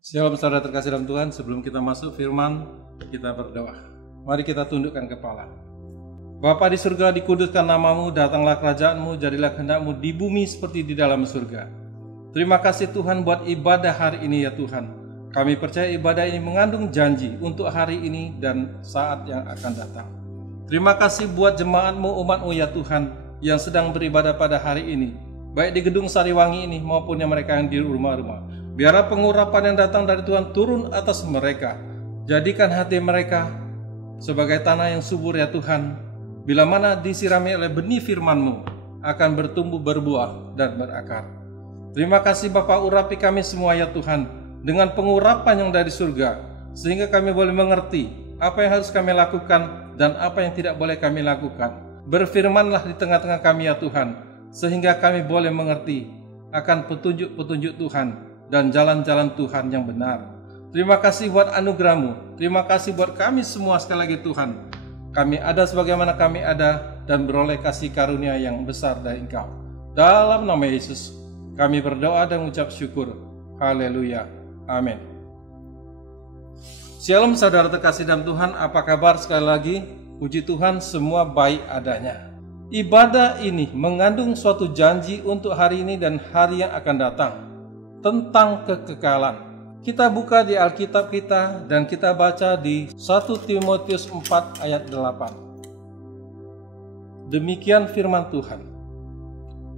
Shalom saudara terkasih dalam Tuhan, sebelum kita masuk firman, kita berdoa. Mari kita tundukkan kepala. Bapa di surga, dikuduskan namamu, datanglah kerajaanmu, jadilah kehendakmu di bumi seperti di dalam surga. Terima kasih Tuhan buat ibadah hari ini ya Tuhan. Kami percaya ibadah ini mengandung janji untuk hari ini dan saat yang akan datang. Terima kasih buat jemaatmu, umatmu ya Tuhan, yang sedang beribadah pada hari ini, baik di gedung Sariwangi ini maupun yang mereka yang di rumah-rumah. Biarlah pengurapan yang datang dari Tuhan turun atas mereka. Jadikan hati mereka sebagai tanah yang subur ya Tuhan. Bila mana disirami oleh benih firman-Mu, akan bertumbuh, berbuah, dan berakar. Terima kasih Bapa, urapi kami semua ya Tuhan, dengan pengurapan yang dari surga, sehingga kami boleh mengerti apa yang harus kami lakukan dan apa yang tidak boleh kami lakukan. Berfirmanlah di tengah-tengah kami ya Tuhan, sehingga kami boleh mengerti akan petunjuk-petunjuk Tuhan dan jalan-jalan Tuhan yang benar. Terima kasih buat anugerah-Mu, terima kasih buat kami semua sekali lagi Tuhan. Kami ada sebagaimana kami ada dan beroleh kasih karunia yang besar dari Engkau. Dalam nama Yesus, kami berdoa dan mengucap syukur. Haleluya. Amin. Shalom saudara terkasih dalam Tuhan, apa kabar sekali lagi? Puji Tuhan, semua baik adanya. Ibadah ini mengandung suatu janji untuk hari ini dan hari yang akan datang tentang kekekalan. Kita buka di Alkitab kita dan kita baca di 1 Timotius 4 ayat 8. Demikian firman Tuhan.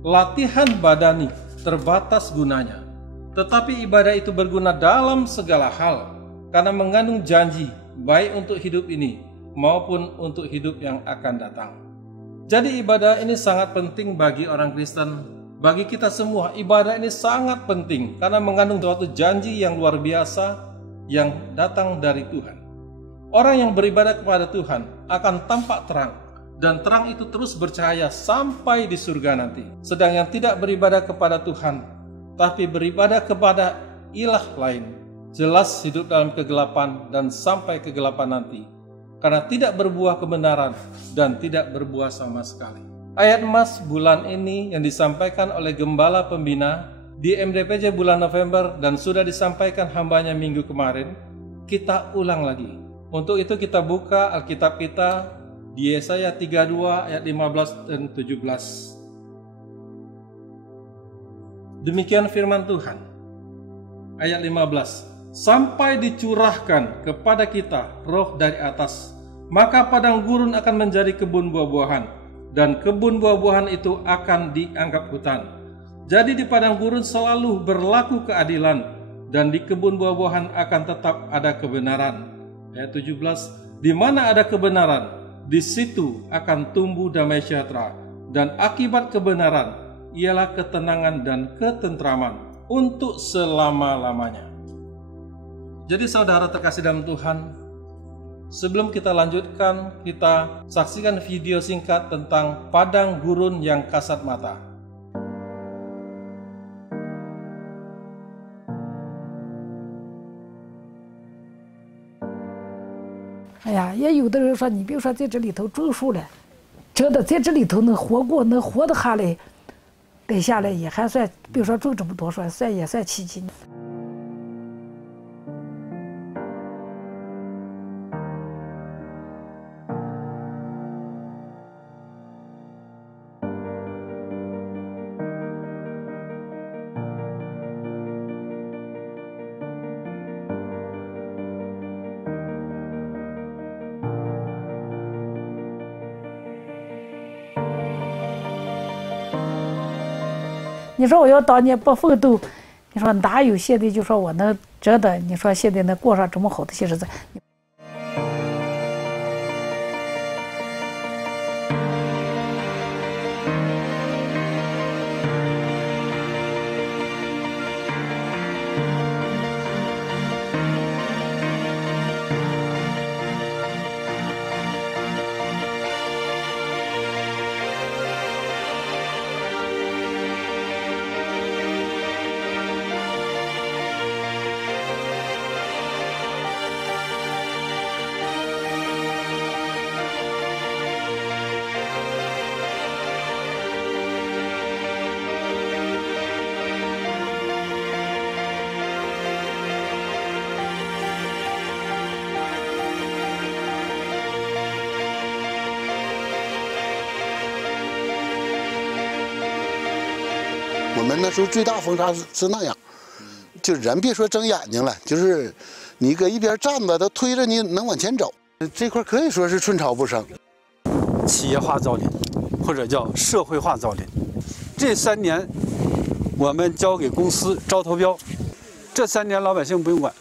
Latihan badani terbatas gunanya, tetapi ibadah itu berguna dalam segala hal, karena mengandung janji baik untuk hidup ini maupun untuk hidup yang akan datang. Jadi ibadah ini sangat penting bagi orang Kristen. Bagi kita semua, ibadah ini sangat penting karena mengandung suatu janji yang luar biasa yang datang dari Tuhan. Orang yang beribadah kepada Tuhan akan tampak terang, dan terang itu terus bercahaya sampai di surga nanti. Sedang yang tidak beribadah kepada Tuhan, tapi beribadah kepada ilah lain, jelas hidup dalam kegelapan dan sampai kegelapan nanti, karena tidak berbuah kebenaran dan tidak berbuah sama sekali. Ayat emas bulan ini yang disampaikan oleh Gembala Pembina di MDPJ bulan November dan sudah disampaikan hambanya minggu kemarin, kita ulang lagi. Untuk itu kita buka Alkitab kita di Yesaya 32 ayat 15 dan 17. Demikian firman Tuhan. Ayat 15. Sampai dicurahkan kepada kita roh dari atas, maka padang gurun akan menjadi kebun buah-buahan, dan kebun buah-buahan itu akan dianggap hutan. Jadi di padang gurun selalu berlaku keadilan, dan di kebun buah-buahan akan tetap ada kebenaran. Ayat 17, di mana ada kebenaran, di situ akan tumbuh damai sejahtera, dan akibat kebenaran ialah ketenangan dan ketentraman untuk selama-lamanya. Jadi saudara terkasih dalam Tuhan, sebelum kita lanjutkan, kita saksikan video singkat tentang padang gurun yang kasat mata.也有的人说，你比如说在这里头种树了，真的在这里头能活过，能活得下来，待下来也还算，比如说种这么多，说也算奇迹。你说我要当年不奋斗，你说哪有现在就说我能真的，你说现在能过上这么好的些日子？们那时候最大风沙是那样，就人别说睁眼睛了，就是你搁一边站着，都推着你能往前走。这块可以说是寸草不生。企业化造林，或者叫社会化造林。这3年，我们交给公司招投标，这3年老百姓不用管，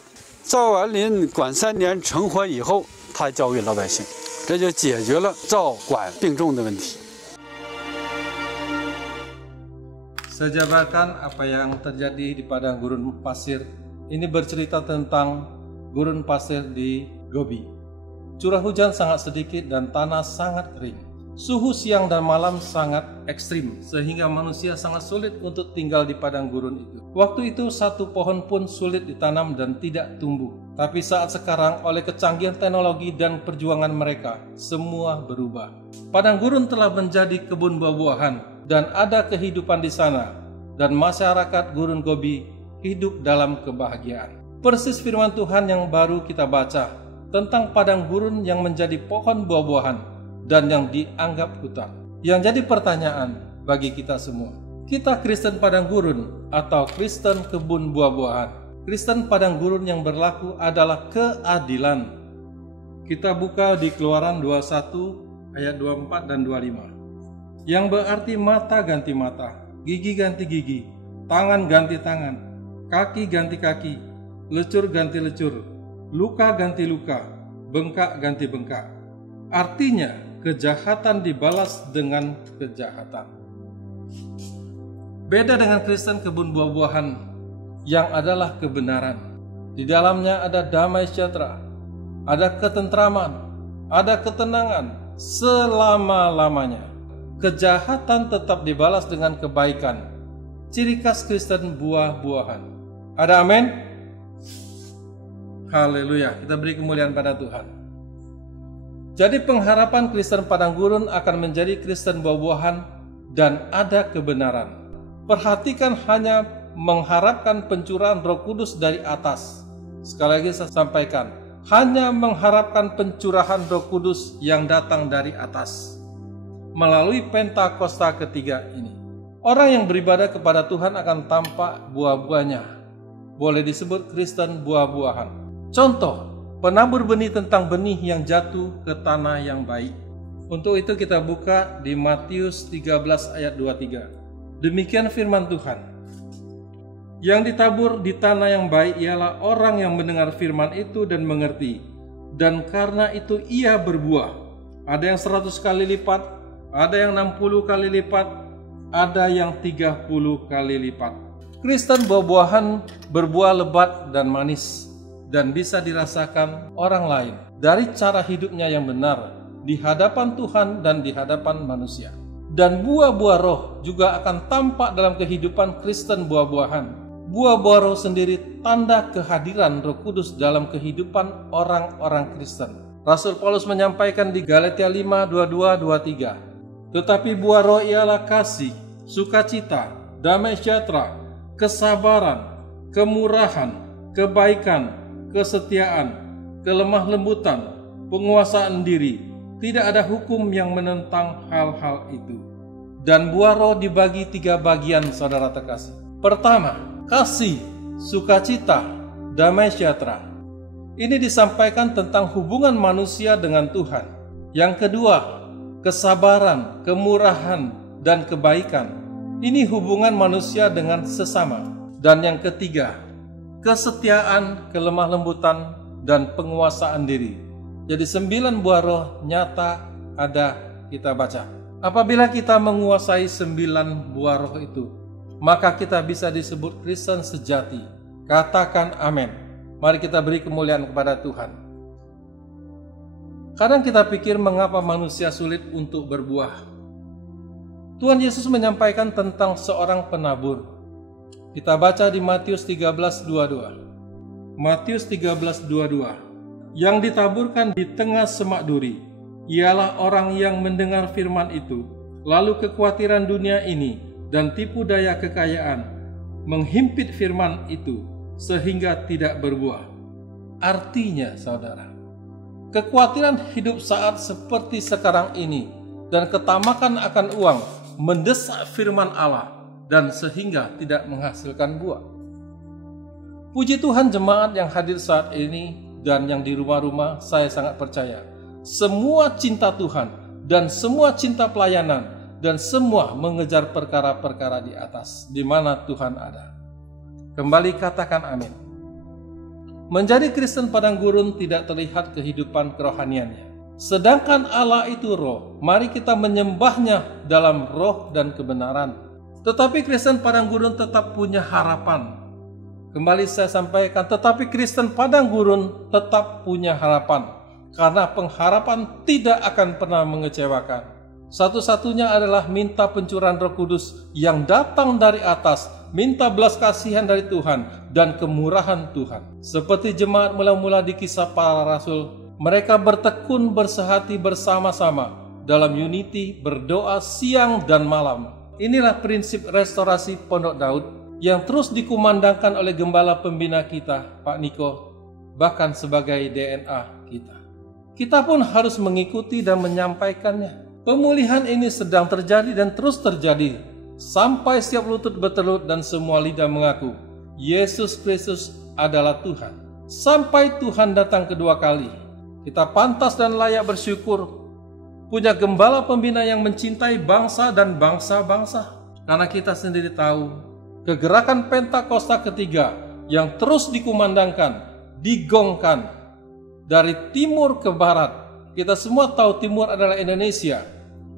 造完林管3年，成活以后，他交给老百姓，这就解决了造管并重的问题。 Saya jabarkan apa yang terjadi di padang gurun pasir. Ini bercerita tentang gurun pasir di Gobi. Curah hujan sangat sedikit dan tanah sangat kering. Suhu siang dan malam sangat ekstrim sehingga manusia sangat sulit untuk tinggal di padang gurun itu. Waktu itu satu pohon pun sulit ditanam dan tidak tumbuh. Tapi saat sekarang oleh kecanggihan teknologi dan perjuangan mereka, semua berubah. Padang gurun telah menjadi kebun buah-buahan dan ada kehidupan di sana, dan masyarakat gurun Gobi hidup dalam kebahagiaan. Persis firman Tuhan yang baru kita baca tentang padang gurun yang menjadi pohon buah-buahan dan yang dianggap hutan. Yang jadi pertanyaan bagi kita semua, kita Kristen padang gurun atau Kristen kebun buah-buahan? Kristen padang gurun yang berlaku adalah keadilan. Kita buka di Keluaran 21 ayat 24 dan 25. Yang berarti mata ganti mata, gigi ganti gigi, tangan ganti tangan, kaki ganti kaki, lecur ganti lecur, luka ganti luka, bengkak ganti bengkak. Artinya, kejahatan dibalas dengan kejahatan. Beda dengan Kristen kebun buah-buahan yang adalah kebenaran. Di dalamnya ada damai sejahtera, ada ketentraman, ada ketenangan selama-lamanya. Kejahatan tetap dibalas dengan kebaikan. Ciri khas Kristen buah-buahan. Ada amin? Haleluya. Kita beri kemuliaan pada Tuhan. Jadi pengharapan Kristen padang gurun akan menjadi Kristen buah-buahan dan ada kebenaran. Perhatikan hanya mengharapkan pencurahan Roh Kudus dari atas. Sekali lagi saya sampaikan, hanya mengharapkan pencurahan Roh Kudus yang datang dari atas. Melalui Pentakosta ketiga ini, orang yang beribadah kepada Tuhan akan tampak buah-buahnya. Boleh disebut Kristen buah-buahan. Contoh, penabur benih tentang benih yang jatuh ke tanah yang baik. Untuk itu kita buka di Matius 13 ayat 23. Demikian firman Tuhan. Yang ditabur di tanah yang baik ialah orang yang mendengar firman itu dan mengerti. Dan karena itu ia berbuah. Ada yang 100 kali lipat, ada yang 60 kali lipat, ada yang 30 kali lipat. Kristen buah-buahan berbuah lebat dan manis dan bisa dirasakan orang lain dari cara hidupnya yang benar di hadapan Tuhan dan di hadapan manusia. Dan buah-buah roh juga akan tampak dalam kehidupan Kristen buah-buahan. Buah-buah roh sendiri tanda kehadiran Roh Kudus dalam kehidupan orang-orang Kristen. Rasul Paulus menyampaikan di Galatia 5:22-23. Tetapi buah roh ialah kasih, sukacita, damai sejahtera, kesabaran, kemurahan, kebaikan, kesetiaan, kelemah lembutan, penguasaan diri. Tidak ada hukum yang menentang hal-hal itu. Dan buah roh dibagi 3 bagian, saudara terkasih. Pertama, kasih, sukacita, damai sejahtera. Ini disampaikan tentang hubungan manusia dengan Tuhan. Yang kedua, kesabaran, kemurahan, dan kebaikan. Ini hubungan manusia dengan sesama. Dan yang ketiga, kesetiaan, kelemah lembutan, dan penguasaan diri. Jadi 9 buah roh nyata ada kita baca. Apabila kita menguasai 9 buah roh itu, maka kita bisa disebut Kristen sejati. Katakan amin. Mari kita beri kemuliaan kepada Tuhan. Kadang kita pikir mengapa manusia sulit untuk berbuah. Tuhan Yesus menyampaikan tentang seorang penabur. Kita baca di Matius 13:22. Matius 13:22. Yang ditaburkan di tengah semak duri ialah orang yang mendengar firman itu, lalu kekhawatiran dunia ini dan tipu daya kekayaan menghimpit firman itu sehingga tidak berbuah. Artinya, saudara, kekhawatiran hidup saat seperti sekarang ini dan ketamakan akan uang mendesak firman Allah dan sehingga tidak menghasilkan buah. Puji Tuhan, jemaat yang hadir saat ini dan yang di rumah-rumah, saya sangat percaya semua cinta Tuhan dan semua cinta pelayanan dan semua mengejar perkara-perkara di atas, di mana Tuhan ada. Kembali katakan amin. Menjadi Kristen padang gurun tidak terlihat kehidupan kerohaniannya. Sedangkan Allah itu roh, mari kita menyembahnya dalam roh dan kebenaran. Tetapi Kristen padang gurun tetap punya harapan. Kembali saya sampaikan, tetapi Kristen padang gurun tetap punya harapan. Karena pengharapan tidak akan pernah mengecewakan. Satu-satunya adalah minta pencurahan Roh Kudus yang datang dari atas, minta belas kasihan dari Tuhan dan kemurahan Tuhan. Seperti jemaat mula-mula di Kisah Para Rasul, mereka bertekun bersehati bersama-sama dalam unity, berdoa siang dan malam. Inilah prinsip restorasi Pondok Daud yang terus dikumandangkan oleh gembala pembina kita, Pak Niko, bahkan sebagai DNA kita. Kita pun harus mengikuti dan menyampaikannya. Pemulihan ini sedang terjadi dan terus terjadi, sampai setiap lutut bertelut dan semua lidah mengaku, Yesus Kristus adalah Tuhan. Sampai Tuhan datang kedua kali, kita pantas dan layak bersyukur, punya gembala pembina yang mencintai bangsa dan bangsa-bangsa. Karena kita sendiri tahu, kegerakan Pentakosta ketiga yang terus dikumandangkan, digongkan dari timur ke barat. Kita semua tahu timur adalah Indonesia,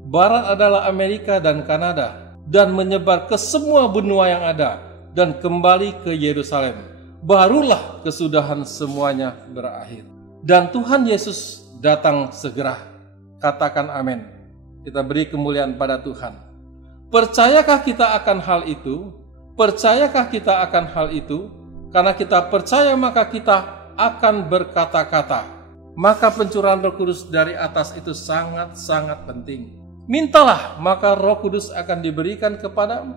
barat adalah Amerika dan Kanada, dan menyebar ke semua benua yang ada dan kembali ke Yerusalem. Barulah kesudahan semuanya berakhir. Dan Tuhan Yesus datang segera. Katakan amin. Kita beri kemuliaan pada Tuhan. Percayakah kita akan hal itu? Percayakah kita akan hal itu? Karena kita percaya maka kita akan berkata-kata. Maka pencurahan Roh Kudus dari atas itu sangat-sangat penting. Mintalah, maka Roh Kudus akan diberikan kepadamu.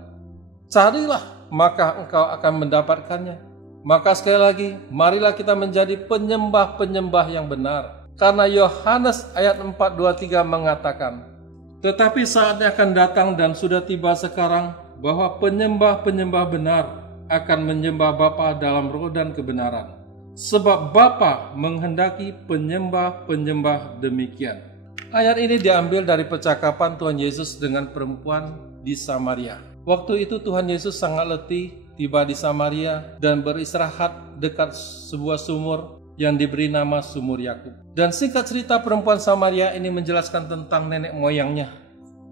Carilah, maka engkau akan mendapatkannya. Maka sekali lagi, marilah kita menjadi penyembah-penyembah yang benar. Karena Yohanes ayat 4:23 mengatakan, tetapi saatnya akan datang dan sudah tiba sekarang, bahwa penyembah-penyembah benar akan menyembah Bapa dalam roh dan kebenaran. Sebab Bapa menghendaki penyembah-penyembah demikian. Ayat ini diambil dari percakapan Tuhan Yesus dengan perempuan di Samaria. Waktu itu Tuhan Yesus sangat letih, tiba di Samaria dan beristirahat dekat sebuah sumur yang diberi nama Sumur Yakub. Dan singkat cerita, perempuan Samaria ini menjelaskan tentang nenek moyangnya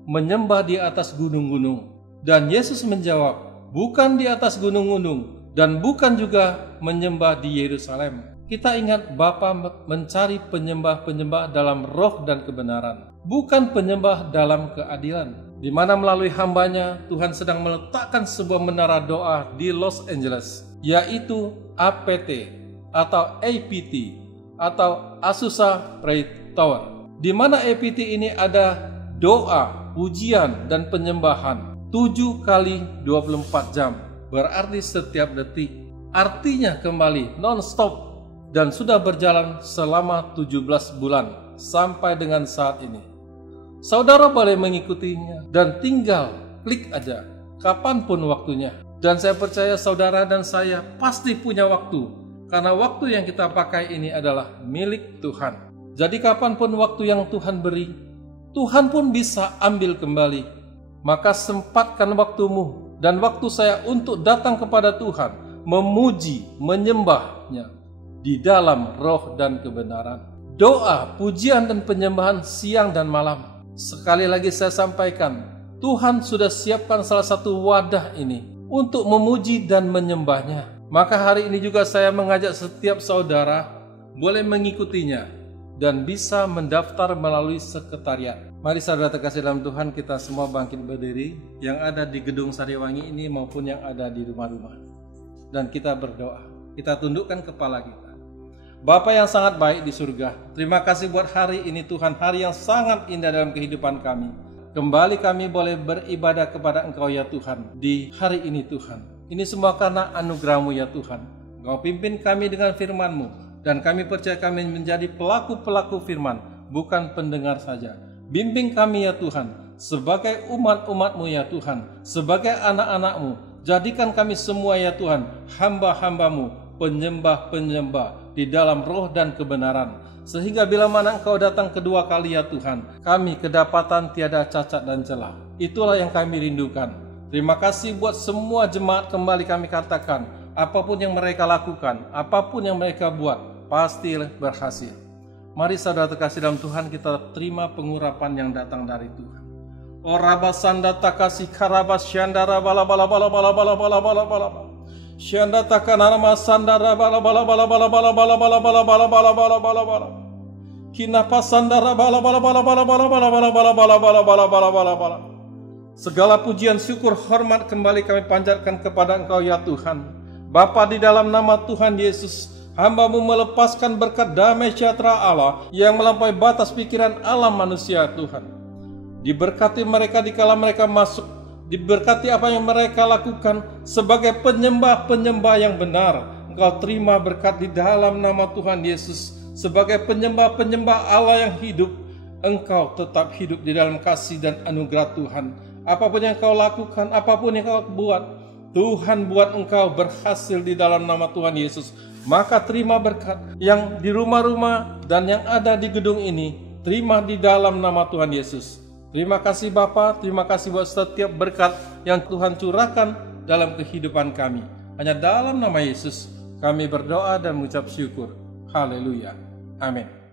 menyembah di atas gunung-gunung. Dan Yesus menjawab, bukan di atas gunung-gunung dan bukan juga menyembah di Yerusalem. Kita ingat Bapa mencari penyembah-penyembah dalam roh dan kebenaran, bukan penyembah dalam keadilan. Di mana melalui hambanya Tuhan sedang meletakkan sebuah menara doa di Los Angeles, yaitu APT atau APT atau Azusa Prayer Tower. Di mana APT ini ada doa, pujian dan penyembahan 7 kali 24 jam, berarti setiap detik. Artinya kembali non-stop dan sudah berjalan selama 17 bulan sampai dengan saat ini. Saudara boleh mengikutinya dan tinggal klik aja kapanpun waktunya. Dan saya percaya saudara dan saya pasti punya waktu, karena waktu yang kita pakai ini adalah milik Tuhan. Jadi kapanpun waktu yang Tuhan beri, Tuhan pun bisa ambil kembali. Maka sempatkan waktumu dan waktu saya untuk datang kepada Tuhan, memuji, menyembahnya di dalam roh dan kebenaran. Doa, pujian dan penyembahan siang dan malam. Sekali lagi saya sampaikan, Tuhan sudah siapkan salah satu wadah ini untuk memuji dan menyembahnya. Maka hari ini juga saya mengajak setiap saudara boleh mengikutinya dan bisa mendaftar melalui sekretariat. Mari saudara terkasih dalam Tuhan, kita semua bangkit berdiri, yang ada di gedung Sariwangi ini maupun yang ada di rumah-rumah. Dan kita berdoa, kita tundukkan kepala kita. Bapa yang sangat baik di surga, terima kasih buat hari ini Tuhan, hari yang sangat indah dalam kehidupan kami. Kembali kami boleh beribadah kepada Engkau ya Tuhan, di hari ini Tuhan. Ini semua karena anugerah-Mu ya Tuhan. Engkau pimpin kami dengan firman-Mu, dan kami percaya kami menjadi pelaku-pelaku firman, bukan pendengar saja. Bimbing kami ya Tuhan, sebagai umat-umat-Mu ya Tuhan, sebagai anak-anak-Mu. Jadikan kami semua ya Tuhan, hamba-hamba-Mu, penyembah-penyembah di dalam roh dan kebenaran. Sehingga bila mana Engkau datang kedua kali ya Tuhan, kami kedapatan tiada cacat dan celah. Itulah yang kami rindukan. Terima kasih buat semua jemaat, kembali kami katakan, apapun yang mereka lakukan, apapun yang mereka buat, pasti berhasil. Mari saudara terkasih dalam Tuhan, kita terima pengurapan yang datang dari Tuhan. O rabasanda takasi karabas syandara bala bala bala bala bala bala bala bala bala. Syanda takanara masandara bala bala bala bala bala bala bala bala bala bala bala bala bala. Kinapa sandara bala bala bala bala bala bala bala bala bala bala bala bala bala bala. Segala pujian, syukur, hormat kembali kami panjatkan kepada Engkau ya Tuhan. Bapa, di dalam nama Tuhan Yesus, hamba-Mu melepaskan berkat damai sejahtera Allah yang melampaui batas pikiran alam manusia Tuhan. Diberkati mereka dikala mereka masuk, diberkati apa yang mereka lakukan sebagai penyembah-penyembah yang benar. Engkau terima berkat di dalam nama Tuhan Yesus. Sebagai penyembah-penyembah Allah yang hidup, Engkau tetap hidup di dalam kasih dan anugerah Tuhan. Apapun yang Kau lakukan, apapun yang Kau buat, Tuhan buat Engkau berhasil di dalam nama Tuhan Yesus. Maka terima berkat yang di rumah-rumah dan yang ada di gedung ini, terima di dalam nama Tuhan Yesus. Terima kasih Bapa, terima kasih buat setiap berkat yang Tuhan curahkan dalam kehidupan kami. Hanya dalam nama Yesus kami berdoa dan mengucap syukur. Haleluya. Amin.